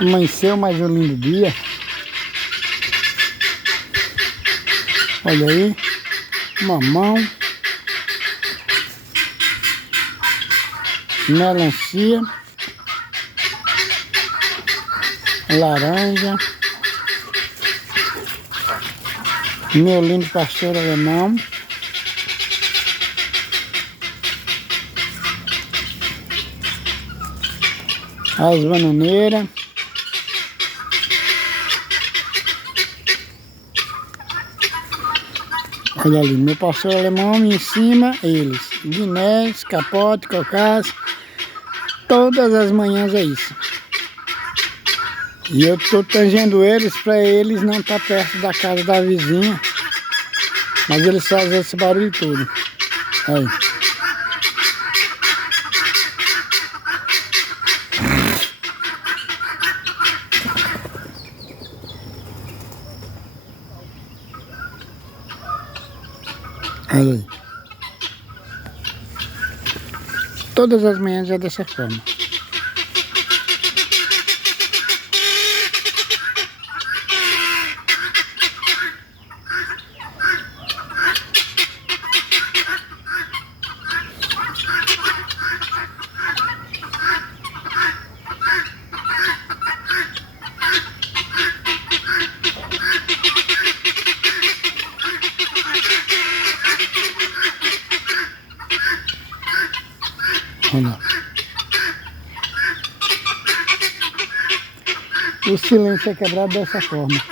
Amanheceu mais um lindo dia. Olha aí, mamão, melancia, laranja, meu lindo pastor alemão, as bananeiras, olha ali, meu pastor alemão e em cima eles, guinés, capote, cocás, todas as manhãs é isso. E eu tô tangendo eles para eles não estar perto da casa da vizinha, mas eles fazem esse barulho todo. Aí. Olha aí. Todas as manhãs é dessa forma. Olha. O silêncio é quebrado dessa forma.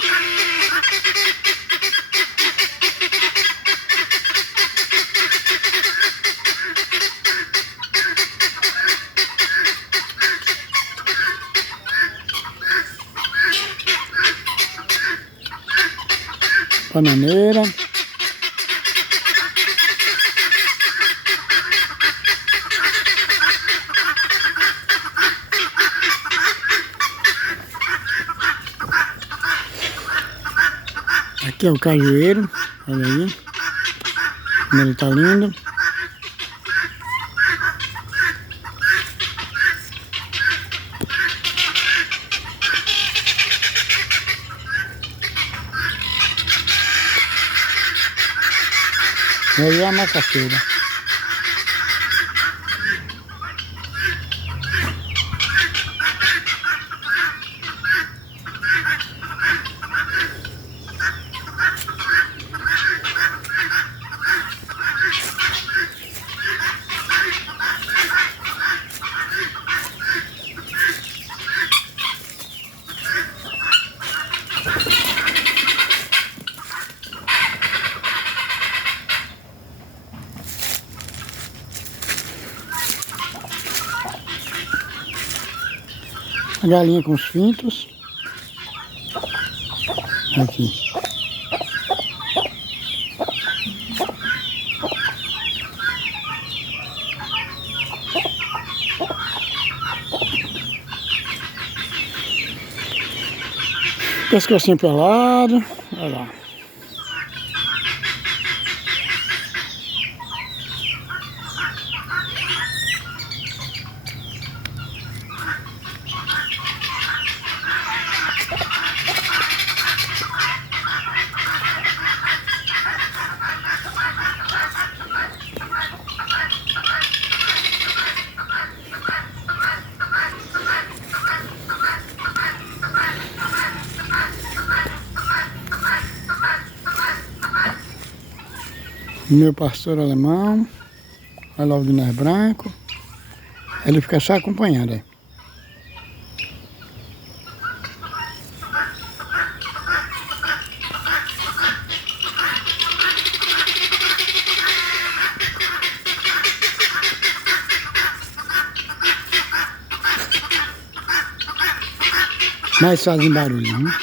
Bananeira. Aqui é o cajueiro, olha aí, como ele tá lindo. E aí é a macaxeira. A galinha com os pintos. Aqui. Pescocinho pelado. Olha lá. Meu pastor alemão, olha lá o guiné branco, ele fica só acompanhando aí. Mas fazem barulho, né?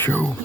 Show.